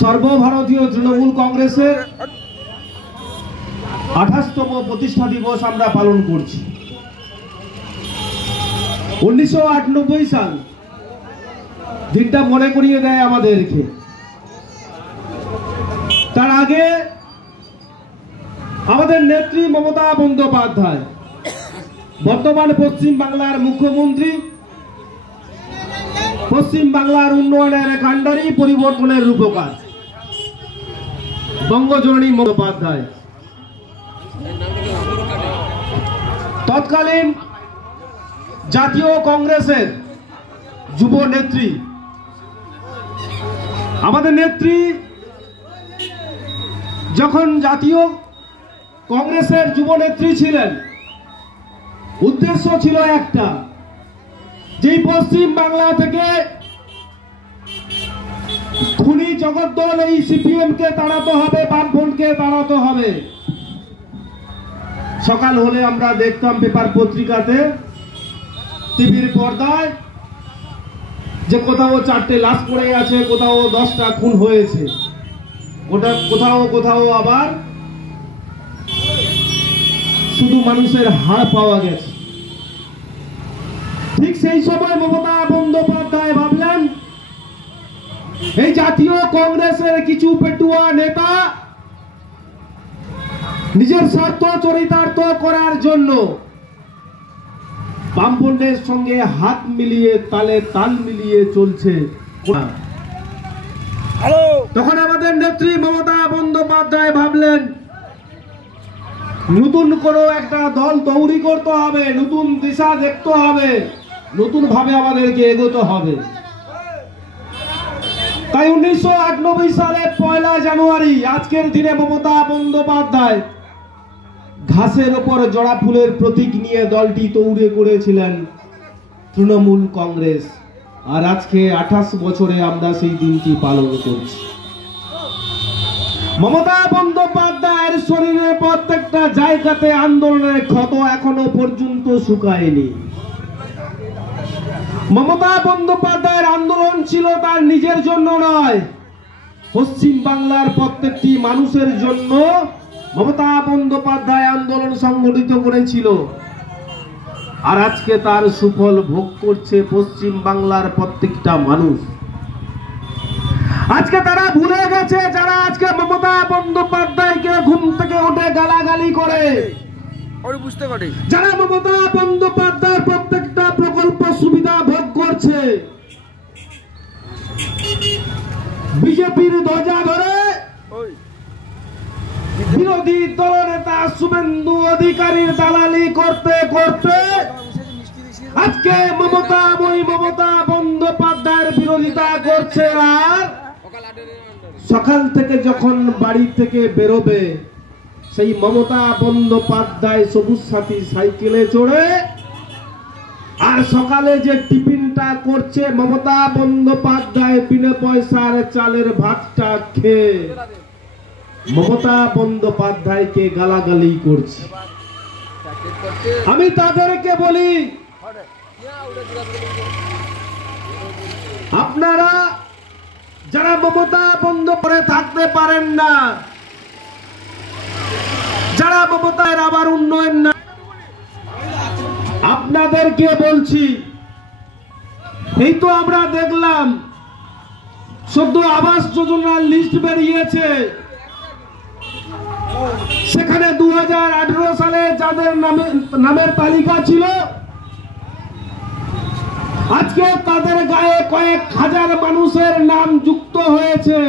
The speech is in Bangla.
সর্বভারতীয় তৃণমূল কংগ্রেসের 28তম প্রতিষ্ঠা দিবস আমরা পালন করছি। 1998 সাল দিনটা মনে করিয়ে দেয় আমাদেরকে। তার আগে আমাদের নেত্রী মমতা বন্দ্যোপাধ্যায়, বর্তমান পশ্চিম বাংলার মুখ্যমন্ত্রী, পশ্চিম বাংলার উন্নয়নের কাণ্ডারি, পরিবর্তনের রূপকার বঙ্গজননী বন্দ্যোপাধ্যায় তৎকালীন জাতীয় কংগ্রেসের যুব নেত্রী। আমাদের নেত্রী যখন জাতীয় কংগ্রেসের যুব নেত্রী ছিলেন, উদ্দেশ্য ছিল একটা, যে পশ্চিম বাংলা থেকে খুনি জগদ্দল এই সিপিএম কে তাড়াতে হবে, বামফ্রন্টকে তাড়াতে হবে। সকাল হলে আমরা দেখতাম পেপার পত্রিকাতে, টিভির পর্দায়, যে কোথাও 4টে লাশ পড়ে আছে, কোথাও 10টা খুন হয়েছে, কোথাও কোথাও আবার শুধু মানুষের হাড় পাওয়া গেছে। ঠিক সেই সময় মমতা বন্দ্যোপাধ্যায় ভাবলেন, এই জাতীয় কংগ্রেসের কিছু পেটুয়া নেতা নিজের স্বার্থ চরিতার্থ করার জন্য বামফ্রন্টের সঙ্গে হাত মিলিয়ে, তালে তাল মিলিয়ে চলছে। তখন আমাদের নেত্রী মমতা বন্দ্যোপাধ্যায় ভাবলেন, নতুন কোনো একটা দল তৈরি করতে হবে, নতুন দিশা দেখতে হবে, নতুন ভাবে আমাদেরকে এগোতে হবে। তাই 1998 সালে 1 জানুয়ারি আজকের দিনে মমতা বন্দ্যোপাধ্যায় ঘাসের ওপর জড়া ফুলের প্রতীক নিয়ে দলটি তৈরি করেছিলেন তৃণমূল কংগ্রেস। আর আজকে 28 বছরে আমরা সেই দিনটি পালন করছি। মমতা বন্দ্যোপাধ্যায়ের শরীরে প্রত্যেকটা জায়গাতে আন্দোলনের ক্ষত এখনো পর্যন্ত শুকায়নি। মমতা বন্দ্যোপাধ্যায়ের আন্দোলন ছিল তার নিজের জন্য নয়, পশ্চিম বাংলার প্রত্যেকটি মানুষের জন্য মমতা বন্দ্যোপাধ্যায় আন্দোলন সংগঠিত করেছিল। আর আজকে তার সুফল ভোগ করছে পশ্চিম বাংলার প্রত্যেকটা মানুষ। আজকে তারা ভুলে গেছে, যারা আজকে মমতা বন্দ্যোপাধ্যায়কে ঘুম থেকে উঠে গালাগালি করে, যারা মমতা বন্দ্যোপাধ্যায়ের প্রত্যেকটা প্রকল্প সুবিধা ভোগ করছে, বিজেপির ধ্বজা ধরে বিরোধী দলনেতা শুভেন্দু অধিকারীর দালালি করতে করতে আজকে মমতা বন্দ্যোপাধ্যায়ের বিরোধিতা করছে। আর সকাল থেকে যখন বাড়ি থেকে বেরোবে, সেই মমতা বন্দ্যোপাধ্যায় সবুজ সাথী সাইকেলে চড়ে, আর সকালে যে টিফিনটা করছে মমতা বন্দ্যোপাধ্যায় বিনা পয়সার চালের ভাতটা খেয়ে মমতা বন্দ্যোপাধ্যায়কে গালাগালি করছে। আমি তাদেরকে বলি, আপনারা যারা মমতা বন্দ্যোপাধ্যায় থাকতে পারেন না, যারা মমতার আবার উন্নয়ন না, আপনাদেরকে বলছি, এই তো আমরা দেখলাম সদ্য আবাস যোজনার লিস্ট বেরিয়েছে, সেখানে 2018 সালে যাদের নামের তালিকা ছিল, আজকে তাদের গায়ে কয়েক হাজার মানুষের নাম যুক্ত হয়েছে।